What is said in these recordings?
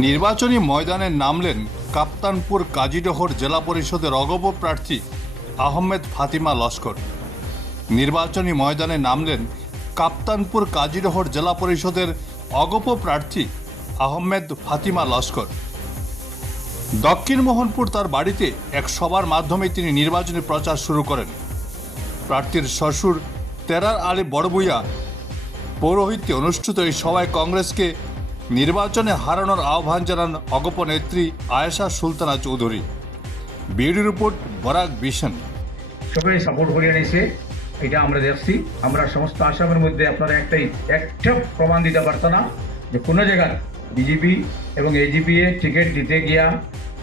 নির্বাচনী ময়দানে নামলেন কাপ্তানপুর কাজীডহর জেলা পরিষদের অগপ প্রার্থী আহমেদ ফাতিমা লস্কর। নির্বাচনী ময়দানে নামলেন কাপ্তানপুর কাজীডহর জেলা পরিষদের অগপ প্রার্থী আহমেদ ফাতিমা লস্কর। দক্ষিণ মোহনপুর তার বাড়িতে এক সভার মাধ্যমে তিনি নির্বাচনী প্রচার শুরু করেন। প্রার্থীর শ্বশুর তেরার আলী বড়ভূঁইয়া পৌরোহিত্যে অনুষ্ঠিত এই সভায় কংগ্রেসকে নির্বাচনে হারানোর আহ্বান জানান অগপ নেত্রী Ayesha Sultana Chowdhury. Bureau report Barak vision. সবাই সাপোর্ট করিয়ে নিয়েছে, এটা আমরা দেখছি। আমরা সমস্ত আসামের মধ্যে আপনারা একটা প্রমাণ দিতে পারতো না যে কোনো জায়গায় বিজেপি এবং এজিপি এ টিকিট দিতে গিয়া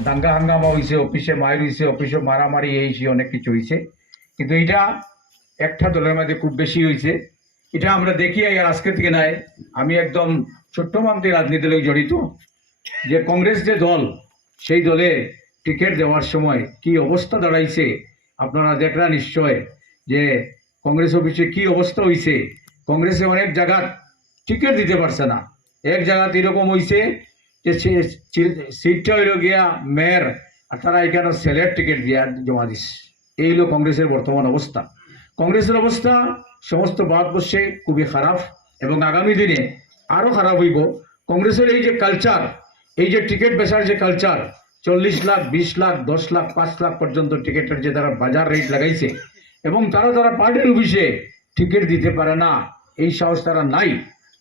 দাঙ্গা হাঙ্গামা হয়েছে, অফিসে মায়ের হয়েছে, অফিসে মারামারি হয়েছে, অনেক কিছু হয়েছে। কিন্তু এটা একটা দলের মধ্যে খুব বেশি হয়েছে। এটা আমরা দেখি আর আজকে থেকে নাই। আমি একদম ছোট্ট মান্তি রাজনীতির লোক জড়িত, যে কংগ্রেস যে দল, সেই দলে টিকিট দেওয়ার সময় কি অবস্থা দাঁড়াইছে আপনারা দেখরা নিশ্চয়, যে কংগ্রেস অফিসে কি অবস্থা হয়েছে। কংগ্রেসে অনেক জায়গা টিকিট দিতে পারছে না। এক জায়গাতে এরকম হয়েছে যে সিটটা হইল গিয়া মেয়র, আর তারা এখানে সেলের টিকিট দিয়া জমা দিচ্ছে। এই হলো কংগ্রেসের বর্তমান অবস্থা। কংগ্রেসের অবস্থা সমস্ত ভারতবর্ষে খুবই খারাপ এবং আগামী দিনে আরও খারাপ হইব। কংগ্রেসের এই যে কালচার, এই যে টিকিট বেচার যে কালচার, 40 লাখ, 20 লাখ, 10 লাখ, 5 লাখ পর্যন্ত টিকিটের যে তারা বাজার রেট লাগাইছে, এবং তারা পার্টির অফিসে টিকিট দিতে পারে না, এই সাহস তারা নাই।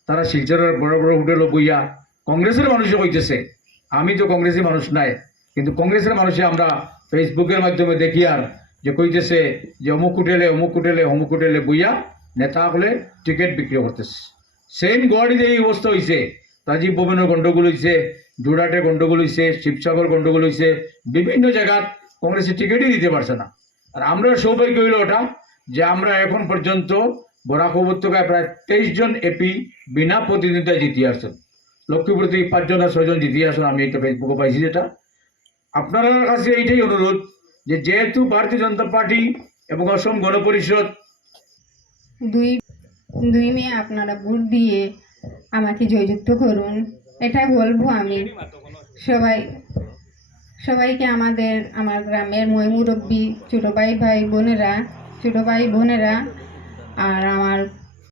তারা শিলচরের বড় বড় হোটেল বইয়া কংগ্রেসের মানুষও হইতেছে। আমি তো কংগ্রেসি মানুষ নাই, কিন্তু কংগ্রেসের মানুষে আমরা ফেসবুকের মাধ্যমে দেখি আর যে কইতেছে যে অমুক হোটেলে বইয়া নেতা হলে টিকিট বিক্রি করতেছে। সেম গুয়াহাটিতে এই অবস্থা হয়েছে। রাজীব ভবনের গন্ডগোল হয়েছে, জোড়াটে গন্ডগোল হয়েছে, শিবসাগর গন্ডগোল হয়েছে, বিভিন্ন জায়গায় কংগ্রেসের টিকিটই দিতে পারছে না। আর আমরা সৌভাগ্য হইল ওটা যে আমরা এখন পর্যন্ত বরাক উপত্যকায় প্রায় 23 জন এপি বিনা প্রতিদ্বন্দ্বিতায় জিতিয়ে আসছেন। লক্ষ্মীপুর থেকে 5 জন আর 6 জন জিতিয়ে আসেন। আমি একটা ফেসবুকে পাইছি। যেটা আপনার কাছে এইটাই অনুরোধ, যে যেহেতু ভারতীয় জনতা পার্টি এবং অসম গণপরিষদ দুই মেয়ে আপনারা ভোট দিয়ে আমাকে জয়যুক্ত করুন, এটাই বলবো আমি সবাইকে। আমার গ্রামের মুরব্বী, ছোটো ভাই বোনেরা আর আমার